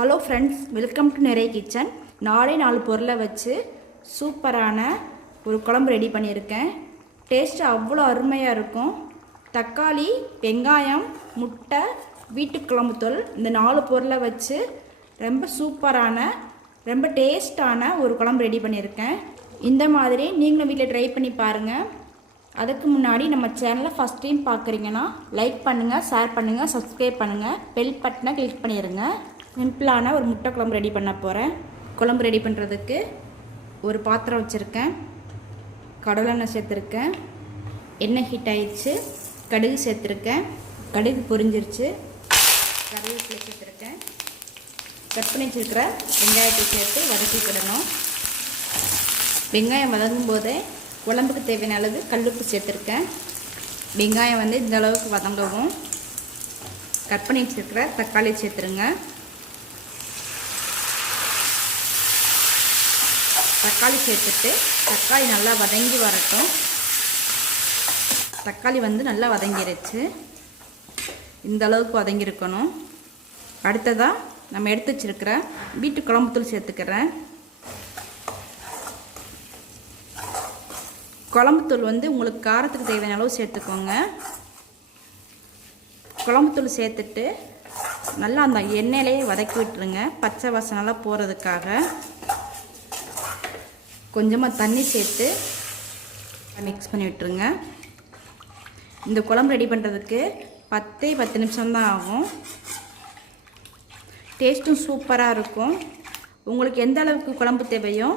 Hello friends, welcome to நிறைய kitchen. 4 பொருளை வச்சு சூப்பரான ஒரு குழம்பு ரெடி பண்ணியிருக்கேன். டேஸ்ட்டு அவ்வளோ அருமையாக இருக்கும். தக்காளி, வெங்காயம், முட்டை, வீட்டு குழம்புத்தூள், இந்த 4 பொருளை வச்சு ரொம்ப சூப்பரான ரொம்ப டேஸ்டான ஒரு குழம்பு ரெடி பண்ணியிருக்கேன். இந்த மாதிரி நீங்களும் வீட்டில் ட்ரை பண்ணி பாருங்கள். அதுக்கு முன்னாடி நம்ம சேனலை ஃபஸ்ட் டைம் பார்க்குறீங்கன்னா லைக் பண்ணுங்கள், ஷேர் பண்ணுங்கள், சப்ஸ்கிரைப் பண்ணுங்கள், பெல் பட்டனை கிளிக் பண்ணிடுங்க. சிம்பிளான ஒரு முட்டை குழம்பு ரெடி பண்ண போகிறேன். குழம்பு ரெடி பண்ணுறதுக்கு ஒரு பாத்திரம் வச்சுருக்கேன். கடலெண்ணெய் சேர்த்துருக்கேன். எண்ணெய் ஹீட் ஆயிடுச்சு. கடுகு சேர்த்துருக்கேன். கடுகு பொரிஞ்சிருச்சு. கருவேப்பிலை சேர்த்துருக்கேன். கட் பண்ணி வச்சுருக்கிற வெங்காயத்தை சேர்த்து வதக்கிக்கிடணும். வெங்காயம் வதங்கும் போதே குழம்புக்கு தேவையான அளவு கல்லுப்பு சேர்த்துருக்கேன். வெங்காயம் இந்த அளவுக்கு வதங்கவும் கட் பண்ணி வச்சுருக்கிற தக்காளி சேர்த்துருங்க. தக்காளி சேர்த்துட்டு தக்காளி நல்லா வதங்கி வரட்டும். தக்காளி நல்லா வதங்கிருச்சு. இந்த அளவுக்கு வதங்கியிருக்கணும். அடுத்ததாக நம்ம எடுத்து வச்சுருக்கிற வீட்டு குழம்புத்தூள் சேர்த்துக்கிறேன். குழம்புத்தூள் உங்களுக்கு காரத்துக்கு தேவையான அளவு சேர்த்துக்கோங்க. குழம்புத்தூள் சேர்த்துட்டு நல்லா அந்த எண்ணெயிலேயே வதக்கி விட்டுருங்க. பச்சை வாசனைலாம் போகிறதுக்காக கொஞ்சமாக தண்ணி சேர்த்து மிக்ஸ் பண்ணி விட்டுருங்க. இந்த குழம்பு ரெடி பண்ணுறதுக்கு 10 நிமிஷம்தான் ஆகும். டேஸ்ட்டும் சூப்பராக இருக்கும். உங்களுக்கு எந்த அளவுக்கு குழம்பு தேவையோ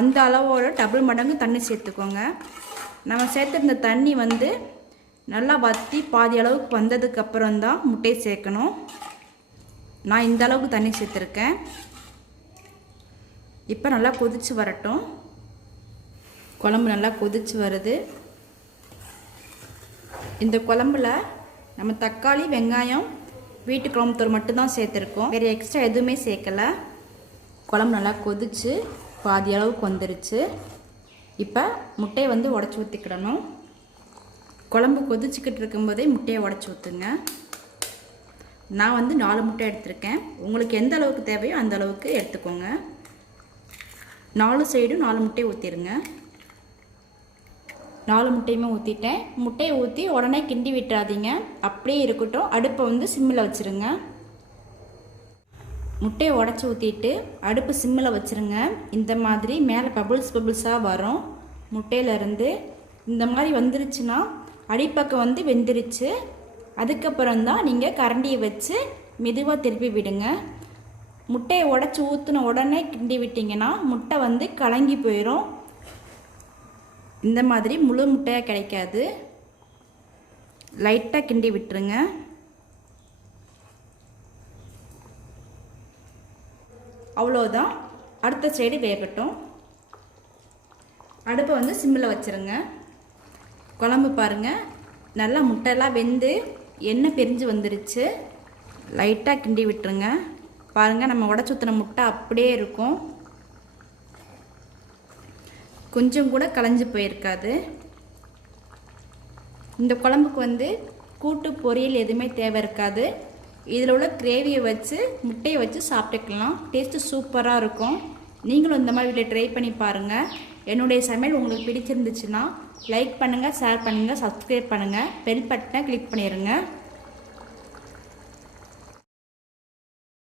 அந்த அளவோட டபுள் மடங்கு தண்ணி சேர்த்துக்கோங்க. நம்ம சேர்த்துருந்த தண்ணி நல்லா வற்றி பாதி அளவுக்கு வந்ததுக்கப்புறம் தான் முட்டையை சேர்க்கணும். நான் இந்த அளவுக்கு தண்ணி சேர்த்துருக்கேன். இப்போ நல்லா கொதித்து வரட்டும். குழம்பு நல்லா கொதித்து வருது. இந்த குழம்புல நம்ம தக்காளி, வெங்காயம், வீட்டு குழம்புத்தூள் மட்டும்தான் சேர்த்துருக்கோம். வேறு எக்ஸ்ட்ரா எதுவுமே சேர்க்கலை. குழம்பு நல்லா கொதித்து பாதி அளவுக்கு வந்துருச்சு. இப்போ முட்டையை உடச்சி ஊற்றிக்கிடணும். குழம்பு கொதிச்சுக்கிட்டு இருக்கும்போதே முட்டையை உடச்சி ஊற்றுங்க. நான் 4 முட்டை எடுத்திருக்கேன். உங்களுக்கு எந்த அளவுக்கு தேவையோ அந்த அளவுக்கு எடுத்துக்கோங்க. 4 சைடும் 4 முட்டையை ஊற்றிடுங்க. 4 முட்டையுமே ஊற்றிட்டேன். முட்டையை ஊற்றி உடனே கிண்டி விட்டுறாதீங்க. அப்படியே இருக்கட்டும். அடுப்பை சிம்மில் வச்சுருங்க. முட்டையை உடச்சி ஊற்றிட்டு அடுப்பு சிம்மில் வச்சுருங்க. இந்த மாதிரி மேலே பபுள்ஸாக வரும். முட்டையிலேருந்து இந்த மாதிரி வந்துருச்சுன்னா அடிப்பக்கம் வெந்துருச்சு. அதுக்கப்புறம்தான் நீங்கள் கரண்டியை வச்சு மெதுவாக திருப்பி விடுங்க. முட்டையை உடச்சி ஊற்றின உடனே கிண்டி விட்டிங்கன்னா முட்டை கலங்கி போயிடும். இந்த மாதிரி முழு முட்டையாக கிடைக்காது. லைட்டாக கிண்டி விட்டுருங்க. அவ்வளோதான். அடுத்த சைடு வேகட்டும். அடுப்பை சிம்மில் வச்சுருங்க. குழம்பு பாருங்கள், நல்லா முட்டையெல்லாம் வெந்து எண்ணெய் பிரிஞ்சு வந்துருச்சு. லைட்டாக கிண்டி விட்டுருங்க. பாருங்கள், நம்ம உடச்சி ஊற்றின முட்டை அப்படியே இருக்கும். கொஞ்சம் கூட கலைஞ்சு போயிருக்காது. இந்த குழம்புக்கு கூட்டு பொரியல் எதுவுமே தேவை இருக்காது. இதில் உள்ள கிரேவியை வச்சு முட்டையை வச்சு சாப்பிட்டுக்கலாம். டேஸ்ட்டு சூப்பராக இருக்கும். நீங்களும் இந்த மாதிரி வீட்டில் ட்ரை பண்ணி பாருங்கள். என்னுடைய சமையல் உங்களுக்கு பிடிச்சிருந்துச்சுன்னா லைக் பண்ணுங்கள், ஷேர் பண்ணுங்கள், சப்ஸ்கிரைப் பண்ணுங்கள், பெல் பட்டனை கிளிக் பண்ணிடுங்க.